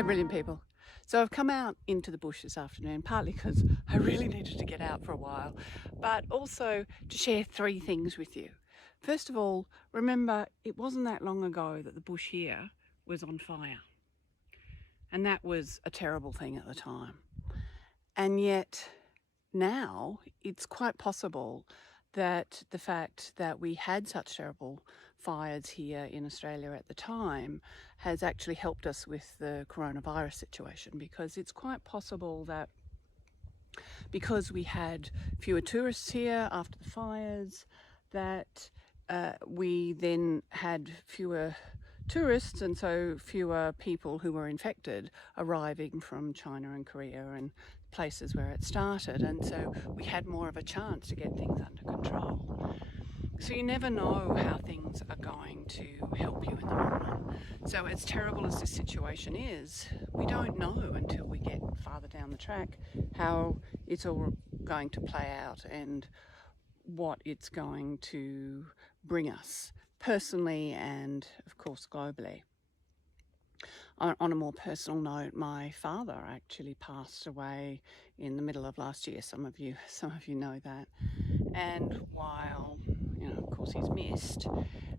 Hey brilliant people. So I've come out into the bush this afternoon, partly because I really needed to get out for a while, but also to share three things with you. First of all, remember it wasn't that long ago that the bush here was on fire. And that was a terrible thing at the time. And yet now it's quite possible that the fact that we had such terrible fires here in Australia at the time has actually helped us with the coronavirus situation, because it's quite possible that because we had fewer tourists here after the fires, that we then had fewer tourists and so fewer people who were infected arriving from China and Korea and places where it started, and so we had more of a chance to get things under control. So you never know how things are going to help you in the long run. So as terrible as this situation is, we don't know until we get farther down the track how it's all going to play out and what it's going to bring us personally and of course globally. On a more personal note, my father actually passed away in the middle of last year. Some of you know that. And while, of course he's missed,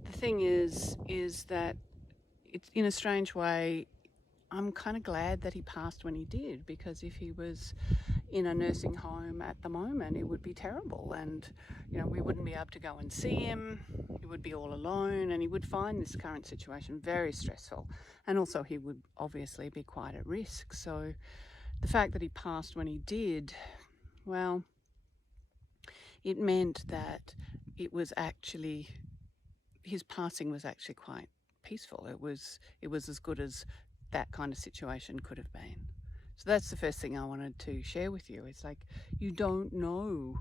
the thing is that it's, in a strange way, I'm kind of glad that he passed when he did, because if he was in a nursing home at the moment, it would be terrible, and we wouldn't be able to go and see him. He would be all alone, and he would find this current situation very stressful, and also he would obviously be quite at risk. So the fact that he passed when he did, well, it meant that it was actually, his passing was actually quite peaceful. It was as good as that kind of situation could have been. So that's the first thing I wanted to share with you. It's like, you don't know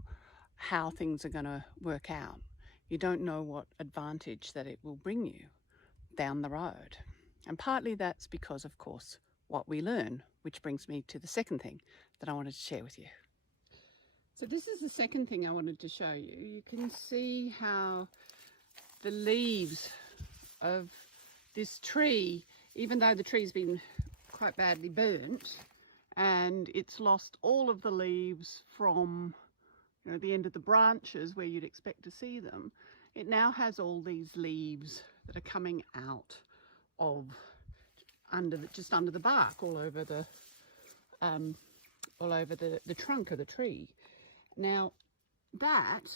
how things are going to work out. You don't know what advantage that it will bring you down the road. And partly that's because, of course, what we learn, which brings me to the second thing that I wanted to share with you. So this is the second thing I wanted to show you. You can see how the leaves of this tree, even though the tree's been quite badly burnt and it's lost all of the leaves from the end of the branches where you'd expect to see them, it now has all these leaves that are coming out of just under the bark, all over the trunk of the tree. Now that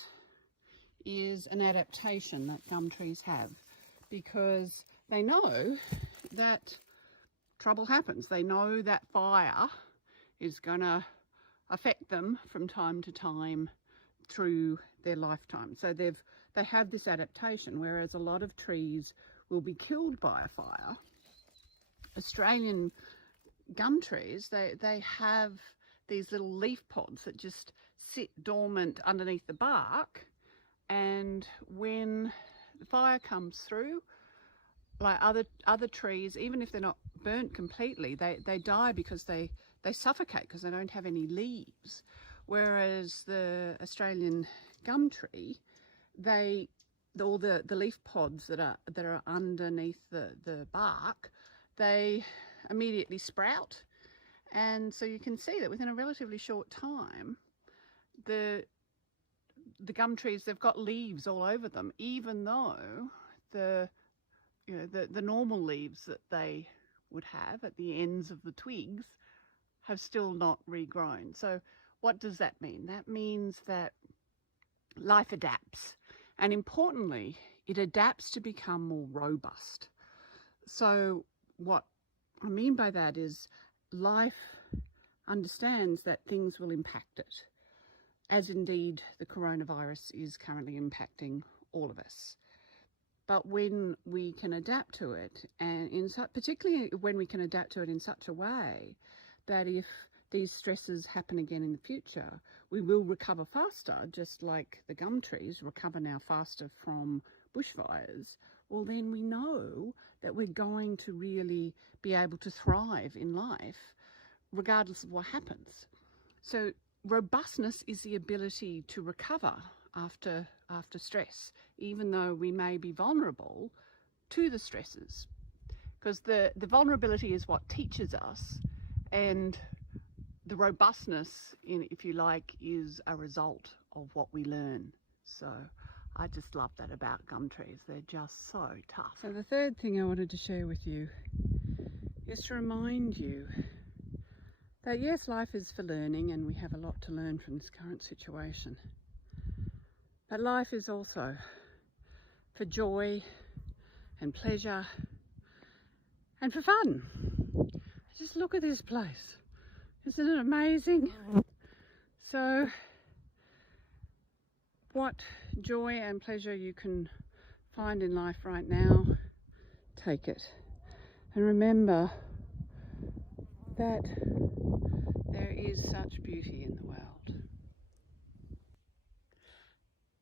is an adaptation that gum trees have, because they know that trouble happens. They know that fire is going to affect them from time to time through their lifetime. So they have this adaptation, whereas a lot of trees will be killed by a fire. Australian gum trees, they have these little leaf pods that just sit dormant underneath the bark, and when the fire comes through, like other trees, even if they're not burnt completely, they die because they suffocate because they don't have any leaves. Whereas the Australian gum tree, all the leaf pods that are underneath the bark, they immediately sprout, and so you can see that within a relatively short time, the gum trees, they've got leaves all over them, even though the normal leaves that they would have at the ends of the twigs have still not regrown. So what does that mean? That means that life adapts, and importantly, it adapts to become more robust. So what I mean by that is life understands that things will impact it, as indeed the coronavirus is currently impacting all of us. But when we can adapt to it, and particularly when we can adapt to it in such a way that if these stresses happen again in the future, we will recover faster, just like the gum trees recover now faster from bushfires, well then we know that we're going to really be able to thrive in life regardless of what happens. So robustness is the ability to recover after stress, even though we may be vulnerable to the stresses. because the vulnerability is what teaches us, and the robustness, if you like, is a result of what we learn. So I just love that about gum trees. They're just so tough. So the third thing I wanted to share with you is to remind you that yes, life is for learning, and we have a lot to learn from this current situation. But life is also for joy and pleasure and for fun. Just look at this place. Isn't it amazing? So what joy and pleasure you can find in life right now, take it. And remember that there is such beauty in the world.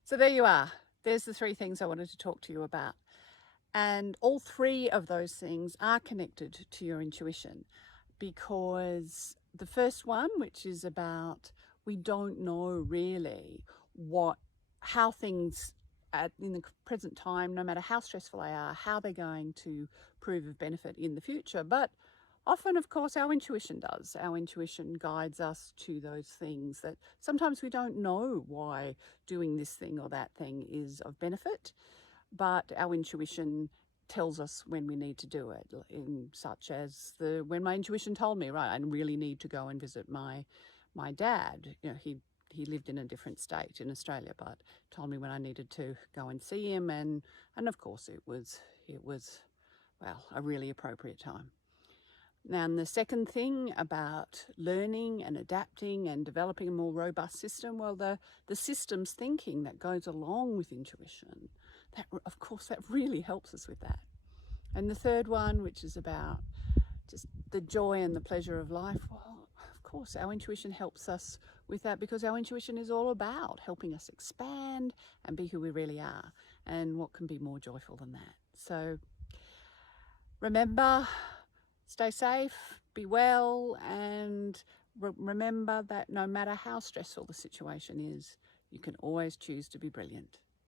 So there you are. There's the three things I wanted to talk to you about. And all three of those things are connected to your intuition, because the first one, which is about we don't know really how things in the present time, no matter how stressful they are, how they're going to prove of benefit in the future. But often, of course, our intuition does. Our intuition guides us to those things that sometimes we don't know why doing this thing or that thing is of benefit, but our intuition tells us when we need to do it, such as when my intuition told me, right, I really need to go and visit my dad. You know, he lived in a different state in Australia, but told me when I needed to go and see him, and of course it was well, a really appropriate time. Now, and the second thing about learning and adapting and developing a more robust system, well, the systems thinking that goes along with intuition, that, of course, that really helps us with that. And the third one, which is about just the joy and the pleasure of life, well, of course, our intuition helps us with that, because our intuition is all about helping us expand and be who we really are. And what can be more joyful than that? So remember, stay safe, be well, and remember that no matter how stressful the situation is, you can always choose to be brilliant.